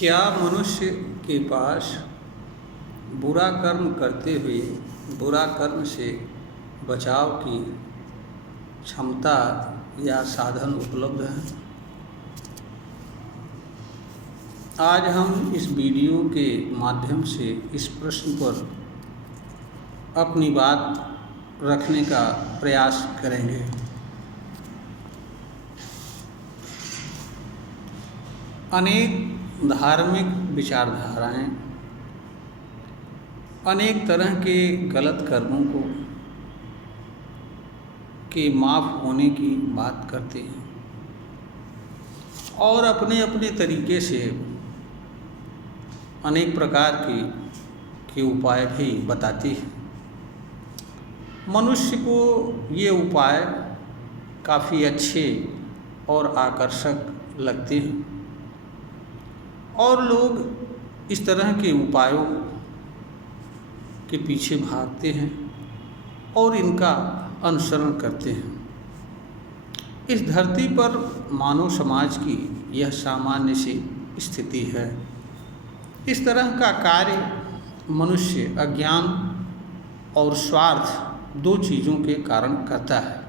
क्या मनुष्य के पास बुरा कर्म करते हुए बुरा कर्म से बचाव की क्षमता या साधन उपलब्ध है? आज हम इस वीडियो के माध्यम से इस प्रश्न पर अपनी बात रखने का प्रयास करेंगे। अनेक धार्मिक विचारधाराएं अनेक तरह के गलत कर्मों को के माफ़ होने की बात करते हैं और अपने अपने तरीके से अनेक प्रकार के उपाय भी बताती है। मनुष्य को ये उपाय काफ़ी अच्छे और आकर्षक लगते हैं और लोग इस तरह के उपायों के पीछे भागते हैं और इनका अनुसरण करते हैं। इस धरती पर मानव समाज की यह सामान्य सी स्थिति है। इस तरह का कार्य मनुष्य अज्ञान और स्वार्थ दो चीज़ों के कारण करता है।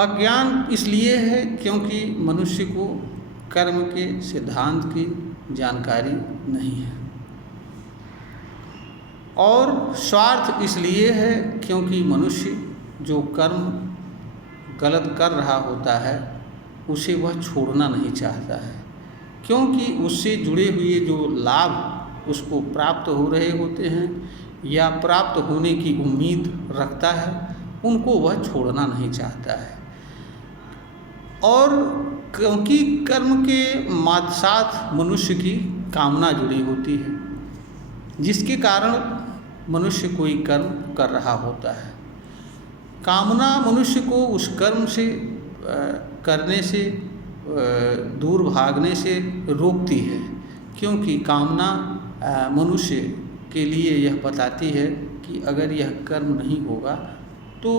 अज्ञान इसलिए है क्योंकि मनुष्य को कर्म के सिद्धांत की जानकारी नहीं है और स्वार्थ इसलिए है क्योंकि मनुष्य जो कर्म गलत कर रहा होता है उसे वह छोड़ना नहीं चाहता है, क्योंकि उससे जुड़े हुए जो लाभ उसको प्राप्त हो रहे होते हैं या प्राप्त होने की उम्मीद रखता है उनको वह छोड़ना नहीं चाहता है। और क्योंकि कर्म के साथ मनुष्य की कामना जुड़ी होती है, जिसके कारण मनुष्य कोई कर्म कर रहा होता है। कामना मनुष्य को उस कर्म से करने से दूर भागने से रोकती है, क्योंकि कामना मनुष्य के लिए यह बताती है कि अगर यह कर्म नहीं होगा तो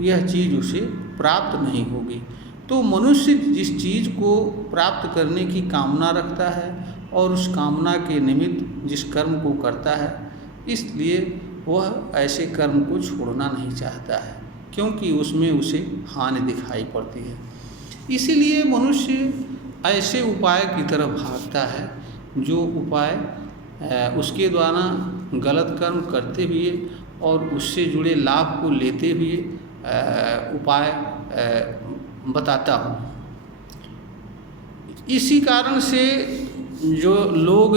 यह चीज़ उसे प्राप्त नहीं होगी। तो मनुष्य जिस चीज़ को प्राप्त करने की कामना रखता है और उस कामना के निमित्त जिस कर्म को करता है, इसलिए वह ऐसे कर्म को छोड़ना नहीं चाहता है, क्योंकि उसमें उसे हानि दिखाई पड़ती है। इसीलिए मनुष्य ऐसे उपाय की तरफ भागता है जो उपाय उसके द्वारा गलत कर्म करते हुए और उससे जुड़े लाभ को लेते हुए उपाय बताता हूँ। इसी कारण से जो लोग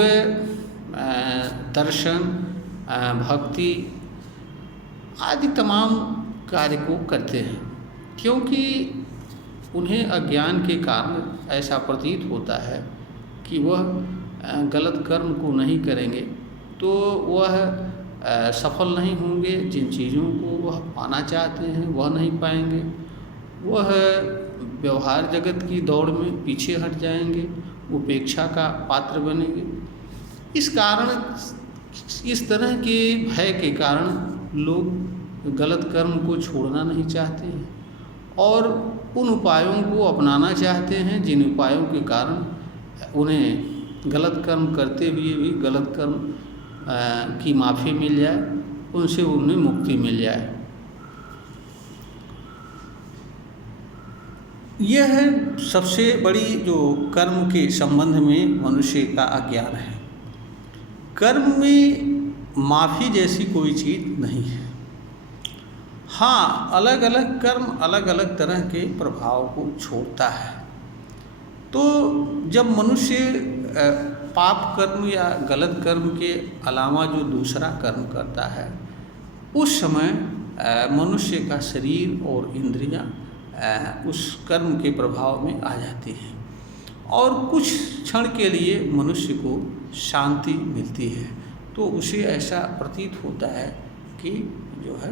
दर्शन, भक्ति आदि तमाम कार्य को करते हैं, क्योंकि उन्हें अज्ञान के कारण ऐसा प्रतीत होता है कि वह गलत कर्म को नहीं करेंगे तो वह सफल नहीं होंगे। जिन चीज़ों को वह पाना चाहते हैं वह नहीं पाएंगे, वह व्यवहार जगत की दौड़ में पीछे हट जाएंगे, उपेक्षा का पात्र बनेंगे। इस कारण इस तरह के भय के कारण लोग गलत कर्म को छोड़ना नहीं चाहते हैं और उन उपायों को अपनाना चाहते हैं जिन उपायों के कारण उन्हें गलत कर्म करते हुए भी गलत कर्म की माफ़ी मिल जाए, उनसे उन्हें मुक्ति मिल जाए। यह है सबसे बड़ी जो कर्म के संबंध में मनुष्य का अज्ञान है। कर्म में माफ़ी जैसी कोई चीज़ नहीं है। हाँ, अलग अलग कर्म अलग अलग तरह के प्रभाव को छोड़ता है। तो जब मनुष्य पाप कर्म या गलत कर्म के अलावा जो दूसरा कर्म करता है, उस समय मनुष्य का शरीर और इंद्रियां उस कर्म के प्रभाव में आ जाती हैं और कुछ क्षण के लिए मनुष्य को शांति मिलती है। तो उसे ऐसा प्रतीत होता है कि जो है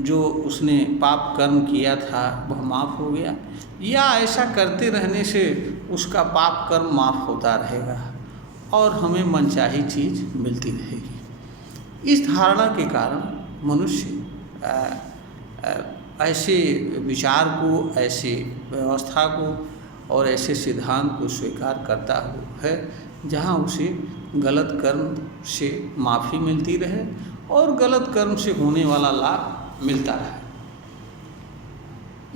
जो उसने पाप कर्म किया था वह माफ़ हो गया, या ऐसा करते रहने से उसका पाप कर्म माफ़ होता रहेगा और हमें मनचाही चीज़ मिलती रहेगी। इस धारणा के कारण मनुष्य ऐसे विचार को, ऐसे व्यवस्था को और ऐसे सिद्धांत को स्वीकार करता है जहाँ उसे गलत कर्म से माफ़ी मिलती रहे और गलत कर्म से होने वाला लाभ मिलता रहे।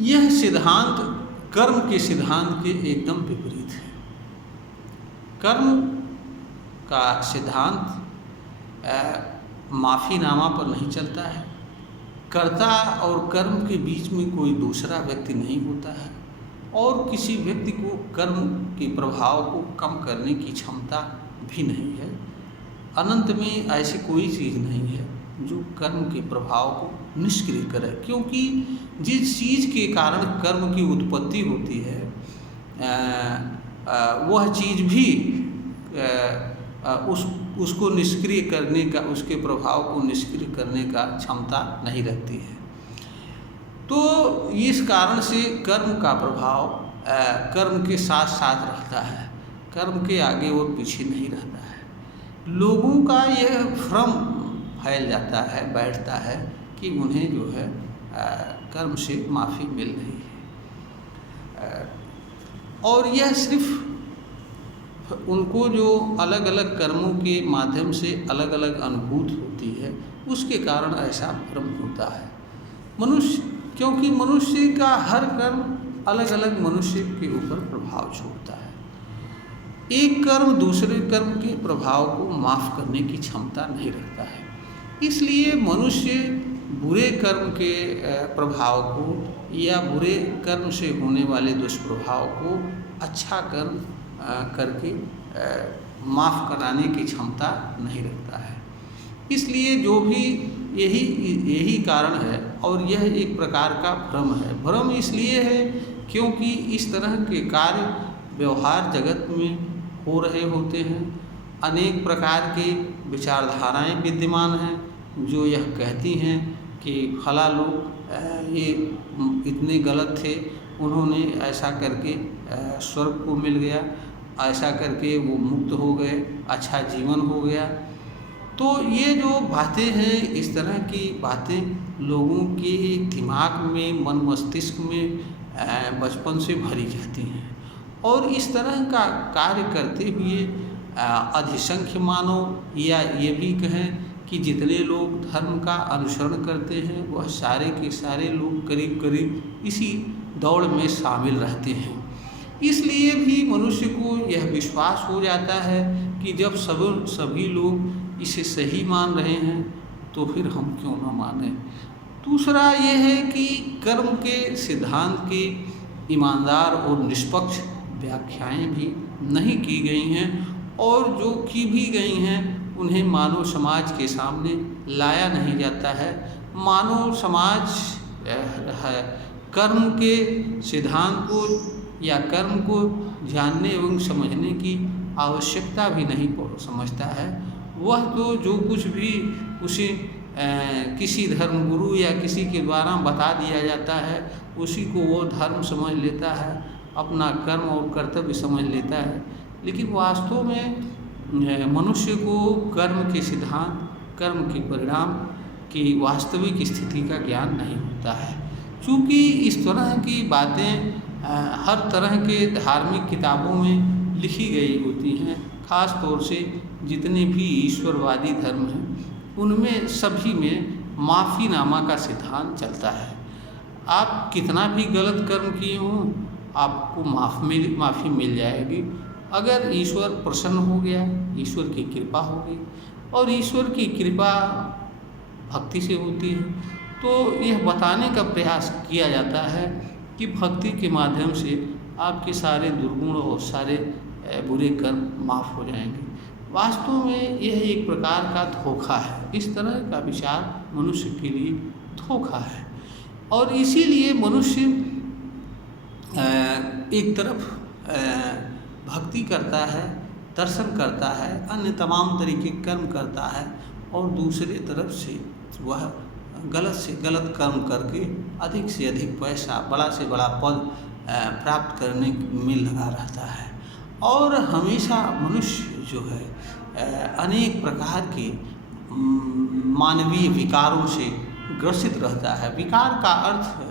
यह सिद्धांत कर्म के सिद्धांत के एकदम विपरीत है। कर्म का सिद्धांत माफ़ीनामा पर नहीं चलता है। कर्ता और कर्म के बीच में कोई दूसरा व्यक्ति नहीं होता है और किसी व्यक्ति को कर्म के प्रभाव को कम करने की क्षमता भी नहीं है। अनंत में ऐसी कोई चीज़ नहीं है जो कर्म के प्रभाव को निष्क्रिय करे, क्योंकि जिस चीज़ के कारण कर्म की उत्पत्ति होती है वह चीज़ भी उसको निष्क्रिय करने का, उसके प्रभाव को निष्क्रिय करने का क्षमता नहीं रखती है। तो इस कारण से कर्म का प्रभाव कर्म के साथ साथ रहता है, कर्म के आगे और पीछे नहीं रहता है। लोगों का यह भ्रम फैल जाता है, बैठता है कि उन्हें जो है कर्म से माफ़ी मिल रही है, और यह सिर्फ उनको जो अलग अलग कर्मों के माध्यम से अलग अलग अनुभूति होती है उसके कारण ऐसा भ्रम होता है। क्योंकि मनुष्य का हर कर्म अलग अलग मनुष्य के ऊपर प्रभाव छोड़ता है। एक कर्म दूसरे कर्म के प्रभाव को माफ़ करने की क्षमता नहीं रखता है। इसलिए मनुष्य बुरे कर्म के प्रभाव को या बुरे कर्म से होने वाले दुष्प्रभाव को अच्छा कर्म करके माफ़ कराने की क्षमता नहीं रखता है। इसलिए जो भी यही कारण है, और यह एक प्रकार का भ्रम है। भ्रम इसलिए है क्योंकि इस तरह के कार्य व्यवहार जगत में हो रहे होते हैं। अनेक प्रकार की विचारधाराएं विद्यमान हैं जो यह कहती हैं कि फला लोग ये इतने गलत थे, उन्होंने ऐसा करके स्वर्ग को मिल गया, ऐसा करके वो मुक्त हो गए, अच्छा जीवन हो गया। तो ये जो बातें हैं, इस तरह की बातें लोगों के दिमाग में, मन मस्तिष्क में बचपन से भरी जाती हैं, और इस तरह का कार्य करते हुए अधिसंख्य मानव, या ये भी कहें कि जितने लोग धर्म का अनुसरण करते हैं वह सारे के सारे लोग करीब करीब इसी दौड़ में शामिल रहते हैं। इसलिए भी मनुष्य को यह विश्वास हो जाता है कि जब सभी लोग इसे सही मान रहे हैं तो फिर हम क्यों न माने। दूसरा यह है कि कर्म के सिद्धांत की ईमानदार और निष्पक्ष व्याख्याएं भी नहीं की गई हैं, और जो की भी गई हैं उन्हें मानव समाज के सामने लाया नहीं जाता है। मानव समाज कर्म के सिद्धांत को या कर्म को जानने एवं समझने की आवश्यकता भी नहीं समझता है। वह तो जो कुछ भी उसे किसी धर्मगुरु या किसी के द्वारा बता दिया जाता है उसी को वो धर्म समझ लेता है, अपना कर्म और कर्तव्य समझ लेता है। लेकिन वास्तव में मनुष्य को कर्म के सिद्धांत, कर्म के परिणाम की वास्तविक स्थिति का ज्ञान नहीं होता है। चूँकि इस तरह की बातें हर तरह के धार्मिक किताबों में लिखी गई होती हैं, खास तौर से जितने भी ईश्वरवादी धर्म हैं उनमें सभी में माफ़ीनामा का सिद्धांत चलता है। आप कितना भी गलत कर्म किए हों आपको माफ़ी मिल जाएगी अगर ईश्वर प्रसन्न हो गया, ईश्वर की कृपा होगी, और ईश्वर की कृपा भक्ति से होती है। तो यह बताने का प्रयास किया जाता है कि भक्ति के माध्यम से आपके सारे दुर्गुण और सारे बुरे कर्म माफ़ हो जाएंगे। वास्तव में यह एक प्रकार का धोखा है। इस तरह का विचार मनुष्य के लिए धोखा है, और इसीलिए मनुष्य एक तरफ भक्ति करता है, दर्शन करता है, अन्य तमाम तरीके कर्म करता है, और दूसरी तरफ से वह गलत से गलत कर्म करके अधिक से अधिक पैसा, बड़ा से बड़ा पद प्राप्त करने में लगा रहता है। और हमेशा मनुष्य जो है अनेक प्रकार के मानवीय विकारों से ग्रसित रहता है। विकार का अर्थ है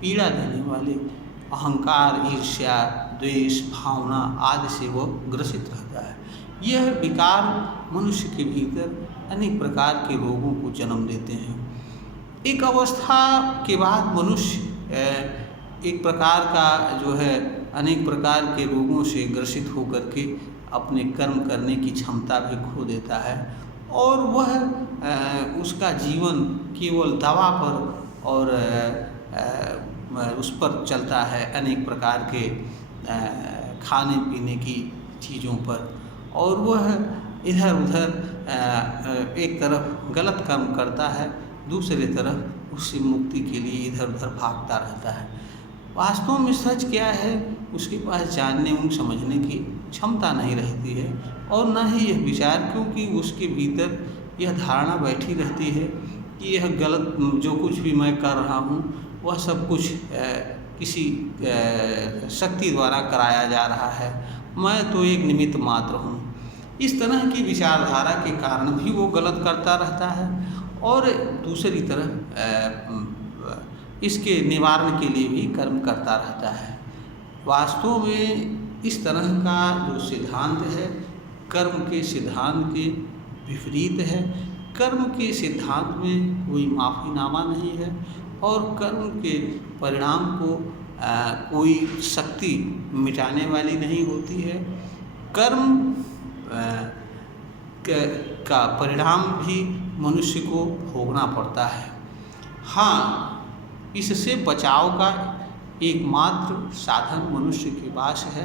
पीड़ा देने वाले अहंकार, ईर्ष्या, द्वेष भावना आदि से वह ग्रसित रहता है। यह विकार मनुष्य के भीतर अनेक प्रकार के रोगों को जन्म देते हैं। एक अवस्था के बाद मनुष्य एक प्रकार का जो है अनेक प्रकार के रोगों से ग्रसित होकर के अपने कर्म करने की क्षमता भी खो देता है और वह उसका जीवन केवल दवा पर और उस पर चलता है, अनेक प्रकार के खाने पीने की चीज़ों पर, और वह इधर उधर एक तरफ गलत कर्म करता है, दूसरी तरफ उससे मुक्ति के लिए इधर उधर भागता रहता है। वास्तव में सच क्या है उसके पास जानने और समझने की क्षमता नहीं रहती है और न ही यह विचार, क्योंकि उसके भीतर यह धारणा बैठी रहती है कि यह गलत जो कुछ भी मैं कर रहा हूँ वह सब कुछ किसी शक्ति द्वारा कराया जा रहा है, मैं तो एक निमित्त मात्र हूँ। इस तरह की विचारधारा के कारण भी वो गलत करता रहता है और दूसरी तरफ इसके निवारण के लिए भी कर्म करता रहता है। वास्तव में इस तरह का जो सिद्धांत है कर्म के सिद्धांत के विपरीत है। कर्म के सिद्धांत में कोई माफ़ीनामा नहीं है और कर्म के परिणाम को कोई शक्ति मिटाने वाली नहीं होती है। कर्म का परिणाम भी मनुष्य को भोगना पड़ता है। हाँ, इससे बचाव का एकमात्र साधन मनुष्य के पास है,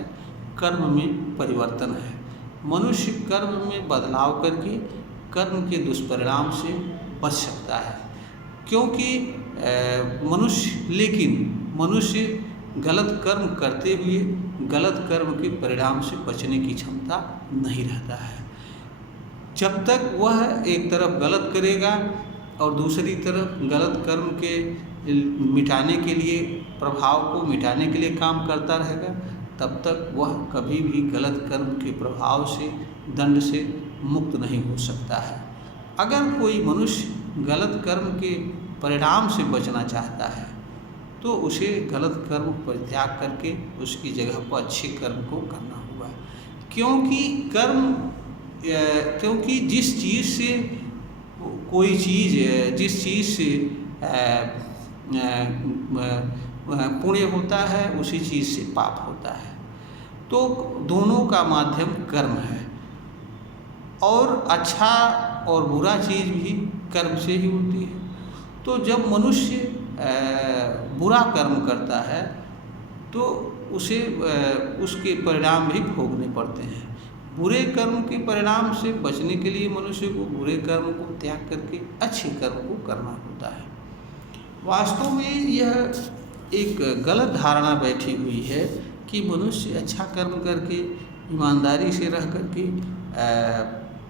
कर्म में परिवर्तन है। मनुष्य कर्म में बदलाव करके कर्म के दुष्परिणाम से बच सकता है, क्योंकि मनुष्य गलत कर्म करते हुए गलत कर्म के परिणाम से बचने की क्षमता नहीं रहता है। जब तक वह एक तरफ गलत करेगा और दूसरी तरफ गलत कर्म के मिटाने के लिए, प्रभाव को मिटाने के लिए काम करता रहेगा, तब तक वह कभी भी गलत कर्म के प्रभाव से, दंड से मुक्त नहीं हो सकता है। अगर कोई मनुष्य गलत कर्म के परिणाम से बचना चाहता है तो उसे गलत कर्म परित्याग करके उसकी जगह पर अच्छे कर्म को करना होगा, क्योंकि जिस चीज़ से पुण्य होता है उसी चीज़ से पाप होता है। तो दोनों का माध्यम कर्म है और अच्छा और बुरा चीज़ भी कर्म से ही होती है। तो जब मनुष्य बुरा कर्म करता है तो उसे उसके परिणाम भी भोगने पड़ते हैं। बुरे कर्म के परिणाम से बचने के लिए मनुष्य को बुरे कर्म को त्याग करके अच्छे कर्म को करना होता है। वास्तव में यह एक गलत धारणा बैठी हुई है कि मनुष्य अच्छा कर्म करके ईमानदारी से रह करके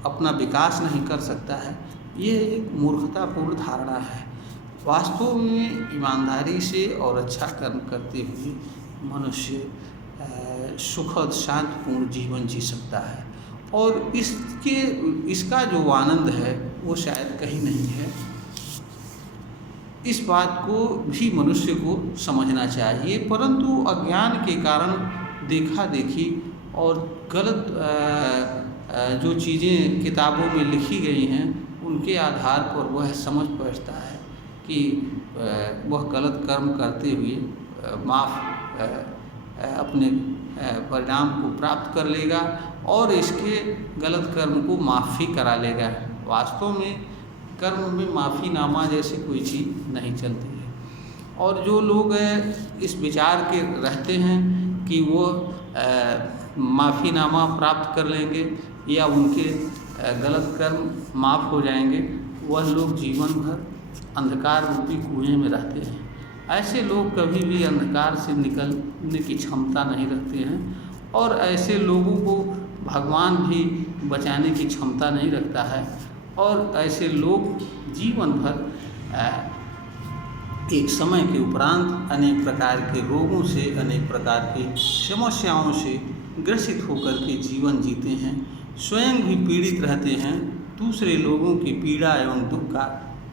अपना विकास नहीं कर सकता है। यह एक मूर्खतापूर्ण धारणा है। वास्तव में ईमानदारी से और अच्छा कर्म करते हुए मनुष्य सुखद शांतिपूर्ण जीवन जी सकता है और इसका जो आनंद है वो शायद कहीं नहीं है। इस बात को भी मनुष्य को समझना चाहिए, परंतु अज्ञान के कारण देखा देखी और गलत जो चीज़ें किताबों में लिखी गई हैं उनके आधार पर वह समझ बैठता है कि वह गलत कर्म करते हुए अपने परिणाम को प्राप्त कर लेगा और इसके गलत कर्म को माफ़ी करा लेगा। वास्तव में कर्म में माफ़ीनामा जैसी कोई चीज़ नहीं चलती है और जो लोग इस विचार के रहते हैं कि वो माफ़ीनामा प्राप्त कर लेंगे या उनके गलत कर्म माफ़ हो जाएंगे, वह लोग जीवन भर अंधकार रूपी कुएं में रहते हैं। ऐसे लोग कभी भी अंधकार से निकलने की क्षमता नहीं रखते हैं और ऐसे लोगों को भगवान भी बचाने की क्षमता नहीं रखता है और ऐसे लोग जीवन भर एक समय के उपरांत अनेक प्रकार के रोगों से, अनेक प्रकार की समस्याओं से ग्रसित होकर के जीवन जीते हैं, स्वयं भी पीड़ित रहते हैं, दूसरे लोगों की पीड़ा एवं दुख का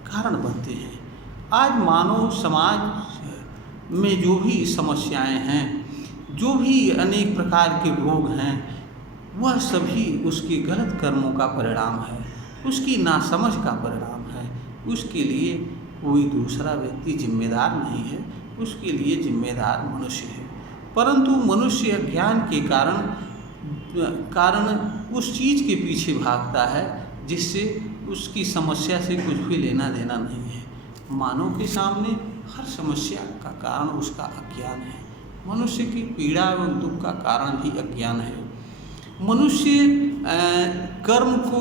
कारण बनते हैं। आज मानव समाज में जो भी समस्याएं हैं, जो भी अनेक प्रकार के रोग हैं, वह सभी उसके गलत कर्मों का परिणाम है, उसकी नासमझ का परिणाम है। उसके लिए कोई दूसरा व्यक्ति जिम्मेदार नहीं है, उसके लिए जिम्मेदार मनुष्य है। परंतु मनुष्य अज्ञान के कारण उस चीज़ के पीछे भागता है जिससे उसकी समस्या से कुछ भी लेना देना नहीं है। मानव के सामने हर समस्या का कारण उसका अज्ञान है। मनुष्य की पीड़ा एवं दुख का कारण भी अज्ञान है। मनुष्य कर्म को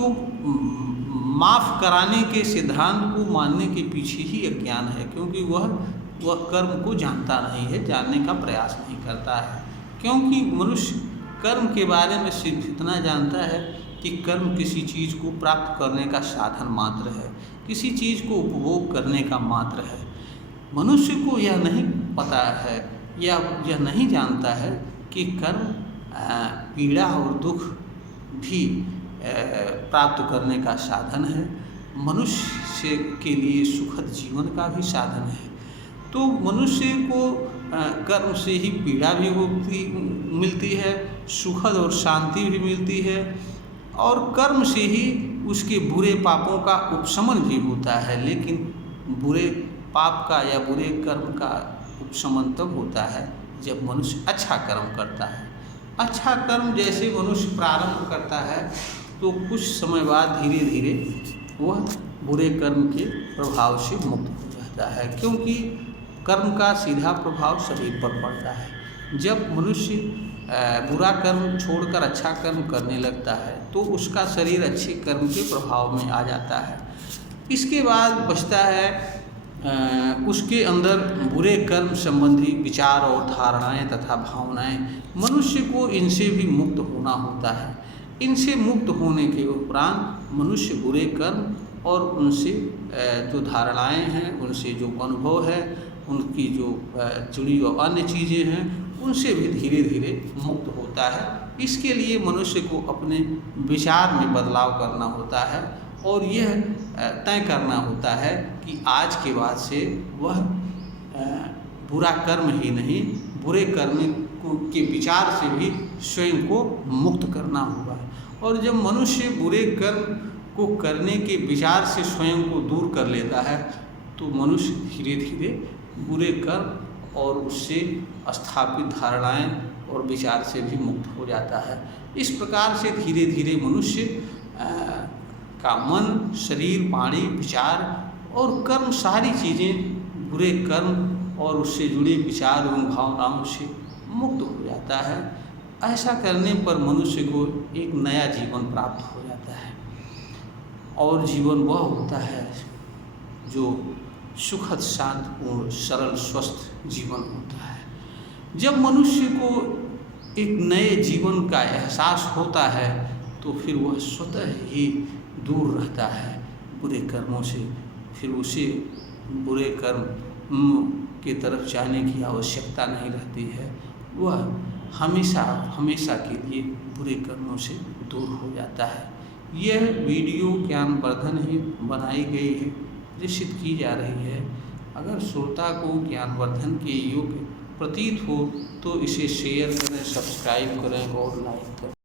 माफ़ कराने के सिद्धांत को मानने के पीछे ही अज्ञान है, क्योंकि वह कर्म को जानता नहीं है, जानने का प्रयास नहीं करता है। क्योंकि मनुष्य कर्म के बारे में सिर्फ इतना जानता है कि कर्म किसी चीज़ को प्राप्त करने का साधन मात्र है, किसी चीज़ को उपभोग करने का मात्र है। मनुष्य को यह नहीं पता है या यह नहीं जानता है कि कर्म पीड़ा और दुख भी प्राप्त करने का साधन है, मनुष्य के लिए सुखद जीवन का भी साधन है। तो मनुष्य को कर्म से ही पीड़ा भी मिलती है, सुखद और शांति भी मिलती है, और कर्म से ही उसके बुरे पापों का उपशमन भी होता है। लेकिन बुरे पाप का या बुरे कर्म का उपशमन तब होता है जब मनुष्य अच्छा कर्म करता है। अच्छा कर्म जैसे मनुष्य प्रारंभ करता है तो कुछ समय बाद धीरे धीरे वह बुरे कर्म के प्रभाव से मुक्त हो जाता है, क्योंकि कर्म का सीधा प्रभाव शरीर पर पड़ता है। जब मनुष्य बुरा कर्म छोड़कर अच्छा कर्म करने लगता है तो उसका शरीर अच्छे कर्म के प्रभाव में आ जाता है। इसके बाद बचता है उसके अंदर बुरे कर्म संबंधी विचार और धारणाएं तथा भावनाएं। मनुष्य को इनसे भी मुक्त होना होता है। इनसे मुक्त होने के उपरांत मनुष्य बुरे कर्म और उनसे जो धारणाएं हैं, उनसे जो अनुभव है, उनकी जो जुड़ी हुई अन्य चीज़ें हैं, उनसे भी धीरे धीरे मुक्त होता है। इसके लिए मनुष्य को अपने विचार में बदलाव करना होता है और यह तय करना होता है कि आज के बाद से वह बुरा कर्म ही नहीं, बुरे कर्म के विचार से भी स्वयं को मुक्त करना होगा। और जब मनुष्य बुरे कर्म को करने के विचार से स्वयं को दूर कर लेता है तो मनुष्य धीरे धीरे बुरे कर्म और उससे स्थापित धारणाएं और विचार से भी मुक्त हो जाता है। इस प्रकार से धीरे धीरे मनुष्य का मन, शरीर, वाणी, विचार और कर्म सारी चीज़ें बुरे कर्म और उससे जुड़े विचार एवं भावनाओं से मुक्त हो जाता है। ऐसा करने पर मनुष्य को एक नया जीवन प्राप्त हो जाता है और जीवन वह होता है जो सुखद, शांतिपूर्ण, सरल, स्वस्थ जीवन होता है। जब मनुष्य को एक नए जीवन का एहसास होता है तो फिर वह स्वतः ही दूर रहता है बुरे कर्मों से। फिर उसे बुरे कर्म की तरफ जाने की आवश्यकता नहीं रहती है। वह हमेशा हमेशा के लिए बुरे कर्मों से दूर हो जाता है। यह वीडियो ज्ञानवर्धन ही बनाई गई है, प्रेषित की जा रही है। अगर श्रोता को ज्ञानवर्धन के योग्य प्रतीत हो तो इसे शेयर करें, सब्सक्राइब करें और लाइक करें।